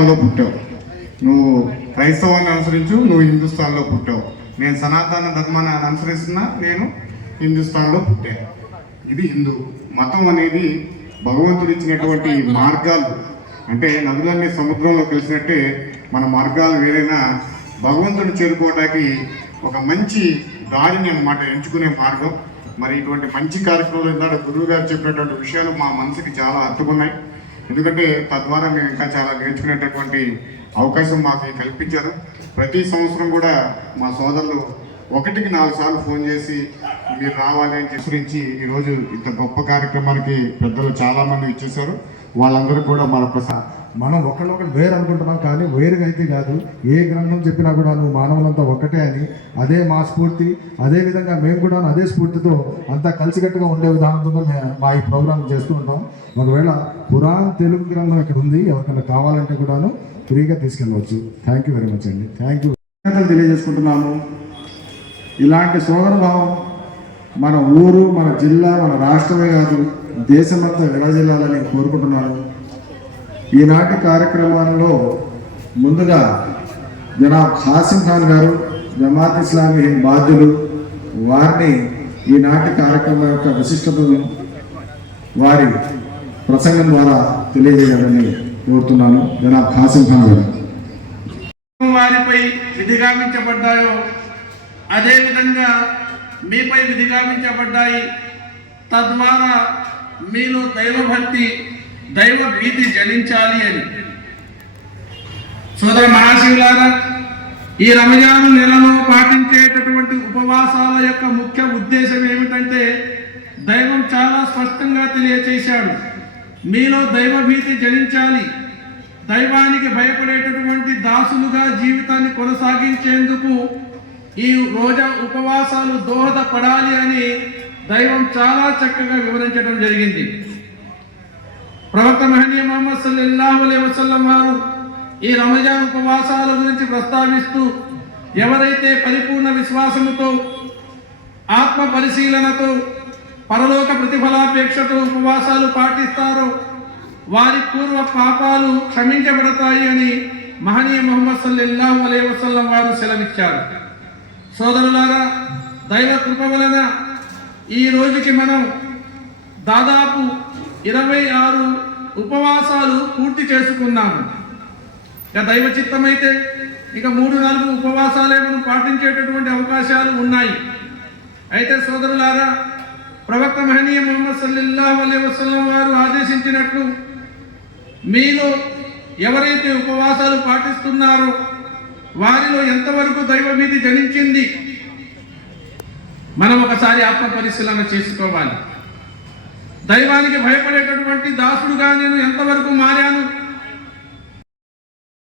లో పుట్టావు, నువ్వు క్రైస్తవాన్ని అనుసరించు, నువ్వు హిందుస్థాన్లో పుట్టావు. నేను సనాతన ధర్మాన్ని అనుసరిస్తున్నా, నేను హిందుస్థాన్లో పుట్టాను. ఇది హిందూ మతం అనేది భగవంతుడు ఇచ్చినటువంటి మార్గాలు. అంటే నదులన్నీ సముద్రంలో కలిసినట్టే మన మార్గాలు వేరైనా భగవంతుడు చేరుకోవడానికి ఒక మంచి దారిని అన్నమాట ఎంచుకునే మార్గం. మరి ఇటువంటి మంచి కార్యక్రమాలు ఇందాక గురువు గారు చెప్పినటువంటి విషయాలు మా మనసుకి చాలా హత్తుకున్నాయి. ఎందుకంటే తద్వారా మేము ఇంకా చాలా నేర్చుకునేటటువంటి అవకాశం మాకు కల్పించారు. ప్రతి సంవత్సరం కూడా మా సోదరులు 1కి 4 సార్లు ఫోన్ చేసి మీరు రావాలి అని చెప్పి ఈరోజు ఇంత గొప్ప కార్యక్రమానికి పెద్దలు చాలామంది ఇచ్చేశారు. వాళ్ళందరూ కూడా మనం ఒకళ్ళొకరు వేరు అనుకుంటున్నాం, కానీ వేరుగా అయితే కాదు. ఏ గ్రంథం చెప్పినా కూడా నువ్వు మానవులంతా ఒక్కటే అని, అదే మా స్ఫూర్తి. అదేవిధంగా మేము కూడా అదే స్ఫూర్తితో అంతా కలిసికట్టుగా ఉండే విధానంతో మా ఈ ప్రోగ్రాం చేస్తూ ఉంటాం. ఒకవేళ పురాణ తెలుగు గ్రంథం ఇక్కడ ఉంది, ఎవరికైనా కావాలంటే కూడాను ఫ్రీగా తీసుకెళ్ళవచ్చు. థ్యాంక్ యూ వెరీ మచ్ అండి. Thank you. తెలియజేసుకుంటున్నాము. ఇలాంటి సోదరభావం మన ఊరు, మన జిల్లా, మన రాష్ట్రమే కాదు దేశమంతా విరాజిల్లాలని కోరుకుంటున్నాను. ఈనాటి కార్యక్రమాల్లో ముందుగా జనాబ్ ఖాసిం ఖాన్ గారు, జమాత్ ఇస్లామీ బాధ్యులు, వారిని ఈనాటి కార్యక్రమం యొక్క విశిష్టతను వారి ప్రసంగం ద్వారా తెలియజేయాలని కోరుతున్నాను. జనాబ్ ఖాసిం ఖాన్ గారు. వారిపై విధిగామించబడ్డాయో అదేవిధంగా మీపై విధిగామించబడ్డాయి. తద్వారా మీలో దైవభక్తి, దైవ భీతి జనించాలి అని. సోదర మహాశివులారా, ఈ రంజాను నెలలో పాటించేటటువంటి ఉపవాసాల యొక్క ముఖ్య ఉద్దేశం ఏమిటంటే దైవం చాలా స్పష్టంగా తెలియచేశాడు. మీలో దైవ భీతి జనించాలి, దైవానికి భయపడేటటువంటి దాసులుగా జీవితాన్ని కొనసాగించేందుకు ఈ రోజా ఉపవాసాలు దోహదపడాలి అని దైవం చాలా చక్కగా వివరించడం జరిగింది. ప్రవక్త మహనీయ ముహమ్మద్ సల్లల్లాహు అలైహి వసల్లం వారు ఈ రంజాన్ ఉపవాసాల గురించి ప్రస్తావిస్తూ, ఎవరైతే పరిపూర్ణ విశ్వాసముతో, ఆత్మ పరిశీలనతో, పరలోక ప్రతిఫలాపేక్షతో ఉపవాసాలు పాటిస్తారో వారి పూర్వ పాపాలు క్షమించబడతాయి అని మహనీయ ముహమ్మద్ సల్లల్లాహు అలైహి వసల్లం వారు సెలవిచ్చారు. సోదరులారా, దైవ కృప వలన ఈ రోజుకి మనం దాదాపు 26 ఉపవాసాలు పూర్తి చేసుకున్నాము. ఇక దైవ చిత్తమైతే ఇక 3-4 ఉపవాసాలే మనం పాటించేటటువంటి అవకాశాలు ఉన్నాయి. అయితే సోదరులారా, ప్రవక్త మహనీయ ముహమ్మద్ సల్లల్లాహు అలైహి వసల్లం వారు ఆదేశించినట్లు మీలో ఎవరైతే ఉపవాసాలు పాటిస్తున్నారో వారిలో ఎంతవరకు దైవభీతి జనించింది మనం ఒకసారి ఆత్మ పరిశీలన చేసుకోవాలి. దైవానికి భయపడేటటువంటి దాసుడుగా నేను ఎంతవరకు మారాను,